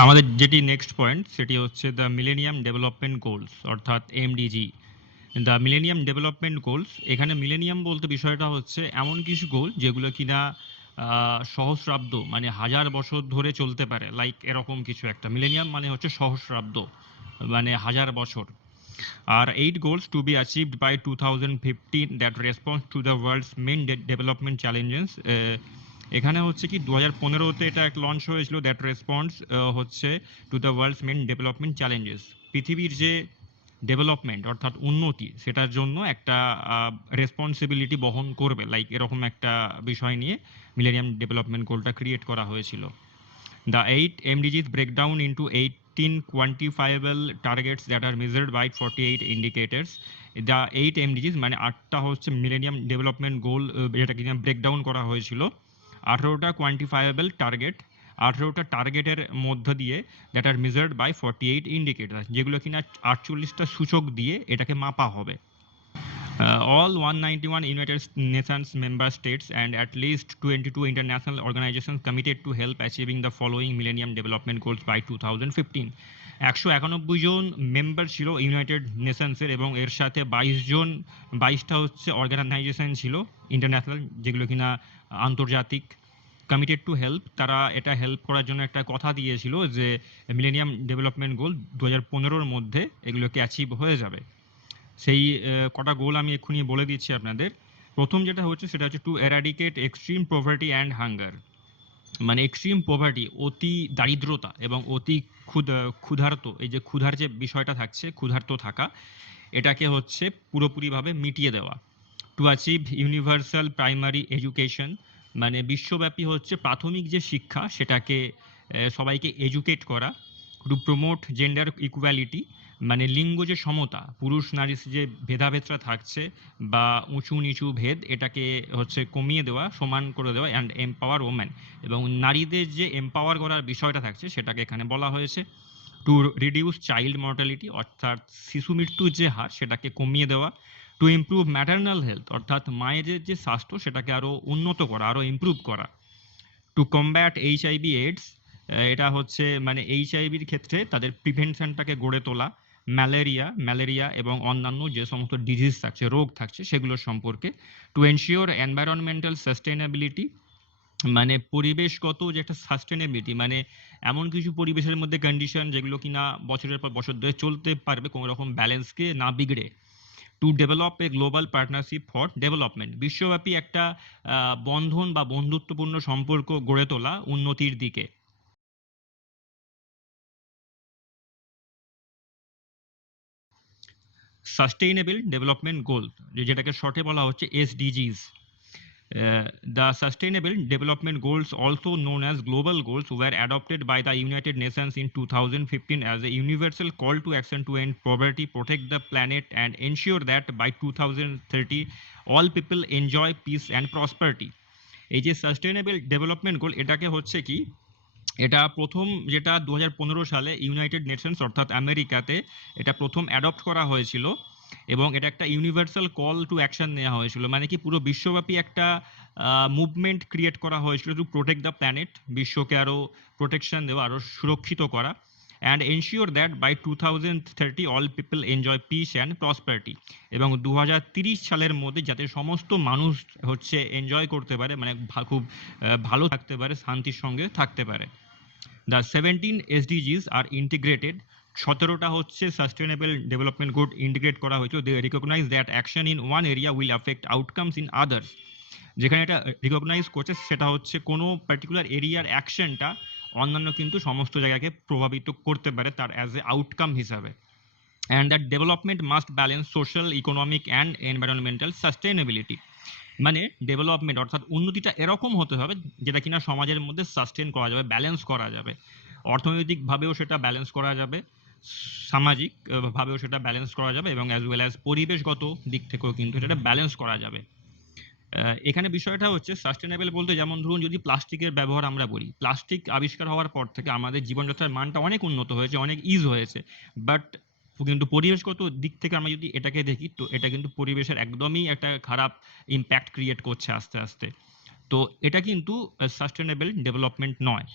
আমাদের যেটি next point সেটি হচ্ছে দ্য মিলেনিয়াম ডেভেলপমেন্ট গোলস অর্থাৎ MDG. The millennium development goals, এখানে মিলেনিয়াম বলতে বিষয়টা হচ্ছে এমন কিছু গোল যেগুলো কিনা সহস্রাব্দ মানে হাজার বছর ধরে চলতে পারে, লাইক এরকম কিছু একটা। মিলেনিয়াম মানে হচ্ছে সহস্রাব্দ মানে হাজার বছর। আর 8 goals to be achieved by 2015 that responds to the world's main development challenges। এখানে হচ্ছে কি 2015-তে এটা এক লঞ্চ হয়েছিল, দ্যাট রেসপন্স হচ্ছে to the world's main development challenges. পৃথিবীর যে ডেভেলপমেন্ট অর্থাৎ উন্নতি সেটার জন্য একটা রেসপন্সিবিলিটি বহন করবে, লাইক এরকম একটা বিষয় নিয়ে মিলেনিয়াম ডেভেলপমেন্ট গোলটা ক্রিয়েট করা হয়েছিল। The 8 MDGs break down into 18 quantifiable targets that are measured by 48 indicators. The 8 MDGs মানে 8টা হচ্ছে মিলেনিয়াম ডেভেলপমেন্ট গোল, যেটা কিনা ব্রেকডাউন করা হয়েছিল 18টা কোয়ান্টিফায়েবল টার্গেট, 18টা টার্গেটের মধ্য দিয়ে that are measured by 48 indicator, যেগুলো কিনা 48টা সূচক দিয়ে এটাকে মাপা হবে। All 191 United Nations member states and at least 22 international organizations committed to help achieving the following Millennium Development Goals by 2015. 191 John member ছিল ইউনাইটেড নেশনসের, এবং এর সাথে 22টা হচ্ছে অর্গানাইজেশন ছিল ইন্টারন্যাশনাল, যেগুলো কিনা আন্তর্জাতিক, কমিটেড টু হেল্প। তারা এটা হেল্প করার জন্য একটা কথা দিয়েছিল যে মিলেনিয়াম ডেভেলপমেন্ট গোল 2015-র মধ্যে এগুলোকে অ্যাচিভ হয়ে যাবে। সেই কটা গোল আমি এক্ষুনি বলে দিচ্ছি আপনাদের। প্রথম যেটা হচ্ছে সেটা হচ্ছে to eradicate extreme poverty and hunger. মানে এক্সট্রিম পভার্টি অতি দারিদ্রতা এবং অতি ক্ষুধার্ত, এই যে ক্ষুধার যে বিষয়টা থাকছে, ক্ষুধার্ত থাকা, এটাকে হচ্ছে পুরোপুরিভাবে মিটিয়ে দেওয়া। To achieve universal primary education, মানে বিশ্বব্যাপী হচ্ছে প্রাথমিক যে শিক্ষা সেটাকে সবাইকে এডুকেট করা। টু প্রমোট জেন্ডার ইকুয়ালিটি, মানে লিঙ্গ যে সমতা, পুরুষ নারী যে ভেদাভেদটা থাকছে বা উঁচু নিচু ভেদ, এটাকে হচ্ছে কমিয়ে দেওয়া, সমান করে দেওয়া। অ্যান্ড এম্পাওয়ার ওমেন, এবং নারীদের যে এম্পাওয়ার করার বিষয়টা থাকছে সেটাকে এখানে বলা হয়েছে। টু রিডিউস চাইল্ড মর্টালিটি, অর্থাৎ শিশু মৃত্যুর যে হার সেটাকে কমিয়ে দেওয়া। টু ইমপ্রুভ ম্যাটার্নাল হেলথ, অর্থাৎ মায়ের যে স্বাস্থ্য সেটাকে আরও উন্নত করা, আরও ইমপ্রুভ করা। টু কমব্যাট এইচআইভি এইডস, এটা হচ্ছে মানে এইচআইভির ক্ষেত্রে তাদের প্রিভেনশনটাকে গড়ে তোলা। ম্যালেরিয়া এবং অন্যান্য যে সমস্ত ডিজিজ থাকছে, রোগ থাকছে, সেগুলোর সম্পর্কে। টু এনশিওর এনভায়রনমেন্টাল সাস্টেনেবিলিটি, মানে পরিবেশগত যে একটা সাস্টেনেবিলিটি, মানে এমন কিছু পরিবেশের মধ্যে কন্ডিশন যেগুলো কিনা বছরের পর বছর ধরে চলতে পারবে কোনো রকম ব্যালেন্সকে না বিগড়ে। To develop a global partnership for development, বিশ্বব্যাপী একটা বন্ধন বা বন্ধুত্বপূর্ণ সম্পর্ক গড়ে তোলা উন্নতির দিকে। সাস্টেইনেবল ডেভেলপমেন্ট গোল, যেটাকে শর্টে বলা হচ্ছে এসডিজিস। The Sustainable Development Goals, also known as Global Goals, were adopted by the United Nations in 2015 as a universal call to action to end poverty, protect the planet, and ensure that by 2030 all people enjoy peace and prosperity. এই যে sustainable development গোল, এটাকে হচ্ছে কি, এটা প্রথম যেটা 2015 সালে United Nations অর্থাৎ আমেরিকাতে এটা প্রথম অ্যাডপ্ট করা হয়েছিল, এবং এটা একটা ইউনিভার্সাল কল টু অ্যাকশন নেওয়া হয়েছিল। মানে কি পুরো বিশ্বব্যাপী একটা মুভমেন্ট ক্রিয়েট করা হয়েছিল টু প্রোটেক্ট দ্য প্ল্যানেট, বিশ্বকে আরও প্রোটেকশন দেওয়া, আরও সুরক্ষিত করা। And ensure that by 2030 all people enjoy peace and prosperity, এবং 2030 সালের মধ্যে যাতে সমস্ত মানুষ হচ্ছে এনজয় করতে পারে, মানে খুব ভালো থাকতে পারে, শান্তির সঙ্গে থাকতে পারে। দ্য 17 SDGs আর ইন্টিগ্রেটেড, 17টা হচ্ছে সাস্টেনেবল ডেভেলপমেন্ট গোল ইন্টিগ্রেট করা হয়েছিল। They recognise that action in one area will affect outcomes in others, যেখানে এটা রিকগনাইজ করছে সেটা হচ্ছে কোনো পার্টিকুলার এরিয়ার অ্যাকশনটা অন্যান্য কিন্তু সমস্ত জায়গাকে প্রভাবিত করতে পারে তার অ্যাজ এ আউটকাম হিসাবে। And that development must balance social, economic and environmental sustainability, মানে ডেভেলপমেন্ট অর্থাৎ উন্নতিটা এরকম হতে হবে যেটা কিনা সমাজের মধ্যে সাস্টেন করা যাবে, ব্যালেন্স করা যাবে। অর্থনৈতিকভাবেও সেটা ব্যালেন্স করা যাবে, সামাজিক ভাবেও সেটা ব্যালেন্স করা যাবে, এবং অ্যাজ ওয়েল অ্যাজ পরিবেশগত দিক থেকেও কিন্তু সেটা ব্যালেন্স করা যাবে। এখানে বিষয়টা হচ্ছে সাস্টেনেবল বলতে, যেমন ধরুন যদি প্লাস্টিকের ব্যবহার আমরা করি, প্লাস্টিক আবিষ্কার হওয়ার পর থেকে আমাদের জীবনযাত্রার মানটা অনেক উন্নত হয়েছে, অনেক ইজ হয়েছে, বাট কিন্তু পরিবেশগত দিক থেকে আমরা যদি এটাকে দেখি তো এটা কিন্তু পরিবেশের একদমই একটা খারাপ ইম্প্যাক্ট ক্রিয়েট করছে আস্তে আস্তে। তো এটা কিন্তু সাস্টেনেবল ডেভেলপমেন্ট নয়।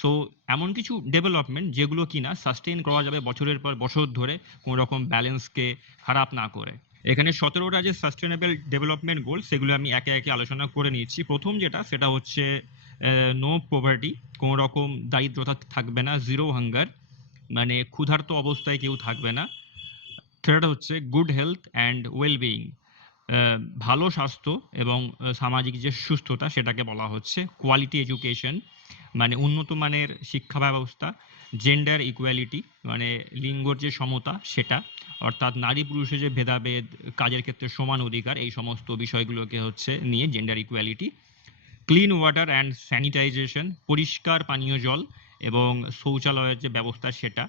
সো এমন কিছু ডেভেলপমেন্ট যেগুলো কিনা সাস্টেইন করা যাবে বছরের পর বছর ধরে, কোনো রকম ব্যালেন্সকে খারাপ না করে। এখানে 17টা যে সাস্টেনেবল ডেভেলপমেন্ট গোল সেগুলো আমি একে একে আলোচনা করে নিচ্ছি। প্রথম যেটা, সেটা হচ্ছে নো পভার্টি, কোনো রকম দারিদ্রতা থাকবে না, জিরো হাঙ্গার, মানে ক্ষুধার্ত অবস্থায় কেউ থাকবে না। থার্ড হচ্ছে গুড হেলথ অ্যান্ড ওয়েলবিইং, ভালো স্বাস্থ্য এবং সামাজিক যে সুস্থতা সেটাকে বলা হচ্ছে। কোয়ালিটি এডুকেশন, মানে উন্নত মানের শিক্ষা ব্যবস্থা। জেন্ডার ইকুয়ালিটি, মানে লিঙ্গর যে সমতা সেটা, অর্থাৎ নারী পুরুষের যে ভেদাভেদ, কাজের ক্ষেত্রে সমান অধিকার, এই সমস্ত বিষয়গুলোকে হচ্ছে নিয়ে gender equality. Clean water and sanitisation, পরিষ্কার পানীয় জল এবং শৌচালয়ের যে ব্যবস্থা সেটা।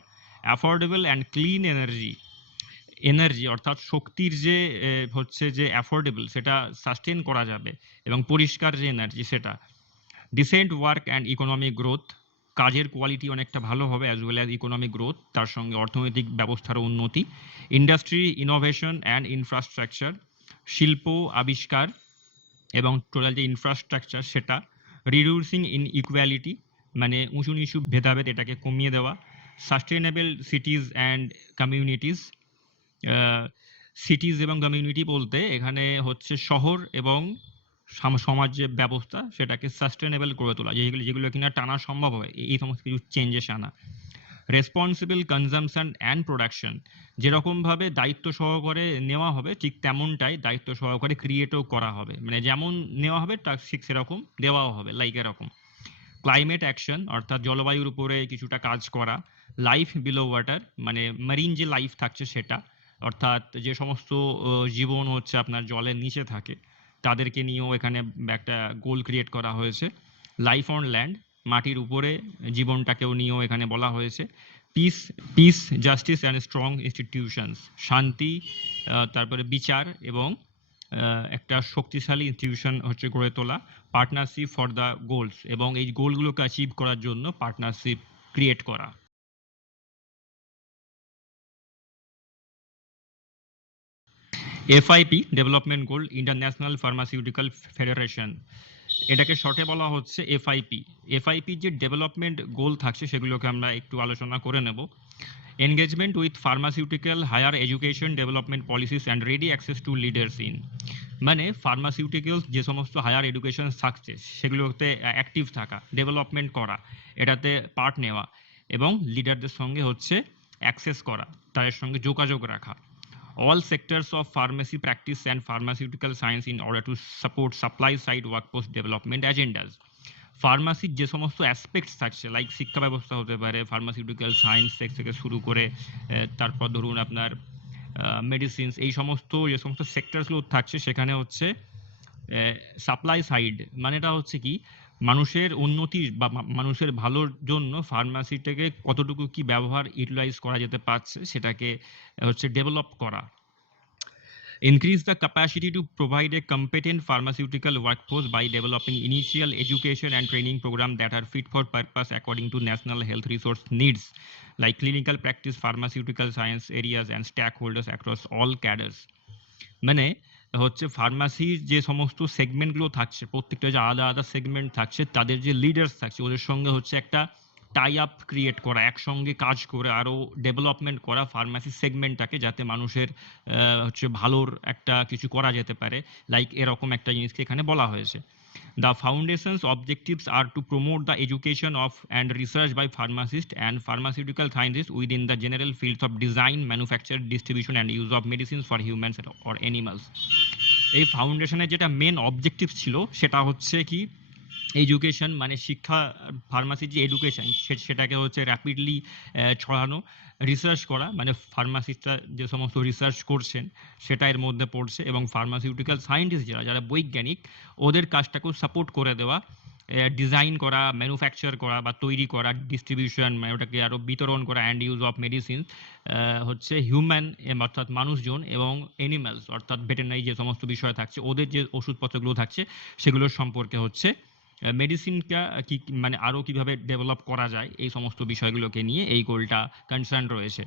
অ্যাফোর্ডেবল অ্যান্ড ক্লিন এনার্জি অর্থাৎ শক্তির যে হচ্ছে যে অ্যাফোর্ডেবল, সেটা সাস্টেন করা যাবে, এবং পরিষ্কার যে এনার্জি সেটা। Decent work and economic growth, কাজের কোয়ালিটি অনেকটা ভালো হবে, as well as economic growth, তার সঙ্গে অর্থনৈতিক ব্যবস্থারও উন্নতি। ইন্ডাস্ট্রি ইনোভেশন অ্যান্ড ইনফ্রাস্ট্রাকচার, শিল্প আবিষ্কার এবং টোটাল যে ইনফ্রাস্ট্রাকচার সেটা। রিডিউসিং ইন ইকুয়ালিটি, মানে উঁচু নিচু ভেদাভেদ এটাকে কমিয়ে দেওয়া। সাস্টেনেবল সিটিজ অ্যান্ড কমিউনিটিস, সিটিজ এবং কমিউনিটি বলতে এখানে হচ্ছে শহর এবং সমাজ যে ব্যবস্থা সেটাকে সাস্টেনেবল করে তোলা, যেগুলো যেগুলো কিনা টানা সম্ভব হয়, এই সমস্ত কিছু চেঞ্জেস আনা। রেসপন্সিবল কনজামশন অ্যান্ড প্রোডাকশন, যেরকমভাবে দায়িত্ব সহকারে নেওয়া হবে ঠিক তেমনটাই দায়িত্ব সহকারে ক্রিয়েটও করা হবে, মানে যেমন নেওয়া হবে ঠিক সেরকম দেওয়াও হবে, লাইক এরকম। ক্লাইমেট অ্যাকশন, অর্থাৎ জলবায়ুর উপরে কিছুটা কাজ করা। লাইফ বিলো ওয়াটার, মানে মারিন যে লাইফ থাকছে সেটা, অর্থাৎ যে সমস্ত জীবন হচ্ছে আপনার জলের নিচে থাকে তাদেরকে নিয়েও এখানে একটা গোল ক্রিয়েট করা হয়েছে। লাইফ অন ল্যান্ড, মাটির উপরে জীবনটাকেও নিয়েও এখানে বলা হয়েছে। Piece piece justice and strong institutions, শান্তি, তারপরে বিচার এবং একটা শক্তিশালী ইনস্টিটিউশন হচ্ছে গড়ে তোলা। পার্টনারশিপ ফর দ্য গোলস, এবং এই গোলগুলোকে অ্যাচিভ করার জন্য পার্টনারশিপ ক্রিয়েট করা। FIP development goal, international pharmaceutical federation, এটাকে শর্টে বলা হচ্ছে এফআইপি। এফআইপি যে ডেভেলপমেন্ট গোল থাকছে সেগুলোকে আমরা একটু আলোচনা করে নেব। Engagement with pharmaceutical higher education development policies and ready access to leaders in, মানে ফার্মাসিউটিক্যালস যে সমস্ত হায়ার এডুকেশন থাকছে সেগুলোতে অ্যাক্টিভ থাকা, ডেভেলপমেন্ট করা, এটাতে পার্ট নেওয়া এবং লিডারদের সঙ্গে হচ্ছে অ্যাক্সেস করা, তাদের সঙ্গে যোগাযোগ রাখা। All sectors of pharmacy practice and pharmaceutical science in order to support supply side workforce development agendas. ফার্মাসির যে সমস্ত অ্যাসপেক্টস থাকছে, লাইক শিক্ষা ব্যবস্থা হতে পারে, ফার্মাসিউটিক্যাল সায়েন্স থেকে শুরু করে তারপর ধরুন আপনার মেডিসিনস, এই সমস্ত যে সমস্ত সেক্টরসগুলো থাকছে সেখানে হচ্ছে সাপ্লাই সাইড, মানেটা হচ্ছে কি, মানুষের উন্নতি বা মানুষের ভালোর জন্য ফার্মাসিটাকে কতটুকু কি ব্যবহার ইউটিলাইজ করা যেতে পারছে সেটাকে হচ্ছে ডেভেলপ করা। Increase the capacity to provide a competent pharmaceutical workforce by developing initial education and training programs that are fit for purpose according to national health resource needs, like clinical practice, pharmaceutical science areas, and stakeholders across all cadres. মানে হচ্ছে ফার্মাসির যে সমস্ত সেগমেন্টগুলো থাকছে, প্রত্যেকটা যে আলাদা আলাদা segment থাকছে, তাদের যে লিডার্স থাকছে ওদের সঙ্গে হচ্ছে একটা টাই আপ ক্রিয়েট করা, একসঙ্গে কাজ করে আরও ডেভেলপমেন্ট করা ফার্মাসি সেগমেন্টটাকে, যাতে মানুষের হচ্ছে ভালোর একটা কিছু করা যেতে পারে, লাইক এরকম একটা জিনিসকে এখানে বলা হয়েছে। The foundation's objectives are to promote the education of and research by pharmacists and pharmaceutical scientists within the general fields of design, manufacture, distribution and use of medicines for humans or animals. এই ফাউন্ডেশনের যেটা main objective ছিল সেটা হচ্ছে কি, education মানে শিক্ষা, ফার্মাসির যে এডুকেশন সেটাকে হচ্ছে র্যাপিডলি ছড়ানো, রিসার্চ করা মানে ফার্মাসিস্টরা যে সমস্ত রিসার্চ করছেন সেটা এর মধ্যে পড়ছে, এবং ফার্মাসিউটিক্যাল সায়েন্টিস্ট যারা বৈজ্ঞানিক ওদের কাজটাকেও সাপোর্ট করে দেওয়া, ডিজাইন করা, ম্যানুফ্যাকচার করা বা তৈরি করা, ডিস্ট্রিবিউশন মানে ওটাকে আরও বিতরণ করা, অ্যান্ড ইউজ অফ মেডিসিন হচ্ছে হিউম্যান অর্থাৎ মানুষজন এবং অ্যানিম্যালস অর্থাৎ ভেটেরিনারি যে সমস্ত বিষয় থাকছে ওদের যে ওষুধপত্রগুলো থাকছে সেগুলোর সম্পর্কে হচ্ছে মেডিসিনটা কি মানে আরও কীভাবে ডেভেলপ করা যায় এই সমস্ত বিষয়গুলোকে নিয়ে এই গোলটা কনসার্ন রয়েছে।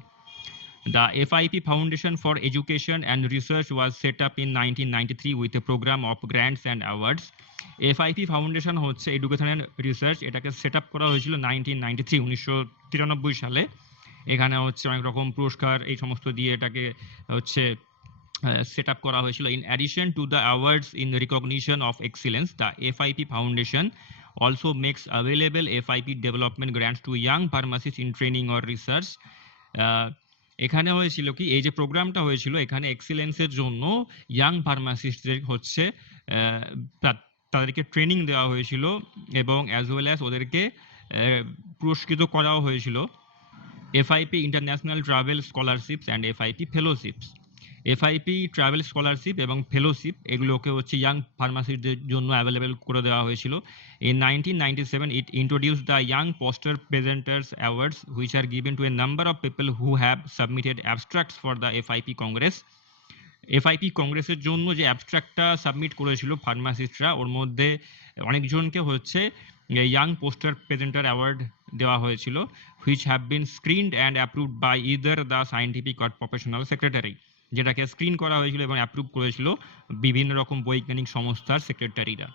The FIP Foundation for Education and Research was set up in 1993 with a program of grants and awards. FIP Foundation হচ্ছে এডুকেশন অ্যান্ড রিসার্চ, এটাকে সেট আপ করা হয়েছিল 1993 সালে। এখানে হচ্ছে অনেক রকম পুরস্কার এই সমস্ত দিয়ে এটাকে হচ্ছে set up করা হয়েছিল। In addition to the awards in recognition of excellence, the FIP Foundation also makes available FIP development grants to young pharmacists in training or research. এখানে হয়েছিল কি, এই যে প্রোগ্রামটা হয়েছিল এখানে এক্সিলেন্সের জন্য ইয়াং ফার্মাসিস্টদের হচ্ছে তাদেরকে ট্রেনিং দেওয়া হয়েছিল এবং অ্যাজ ওয়েল অ্যাজ ওদেরকে পুরস্কৃত করাও হয়েছিল। FIP international travel scholarships and FIP fellowships. FIP travel scholarship এবং ফেলোশিপ এগুলোকে হচ্ছে ইয়াং ফার্মাসিস্টদের জন্য অ্যাভেলেবেল করে দেওয়া হয়েছিল। In 1997 it introduced the Young Poster Presenters Awards, which are given to a number of people who have submitted abstracts for the FIP Congress. FIP কংগ্রেসের জন্য যে অ্যাবস্ট্রাক্টটা সাবমিট করেছিল ফার্মাসিস্টরা, ওর মধ্যে অনেকজনকে হচ্ছে ইয়াং পোস্টার প্রেজেন্টার অ্যাওয়ার্ড দেওয়া হয়েছিল, which have been screened and approved by either the scientific or professional secretary, যেটাকে screen করা হয়েছিল এবং অ্যাপ্রুভ করেছিল বিভিন্ন রকম বৈজ্ঞানিক সংস্থার সেক্রেটারিরা।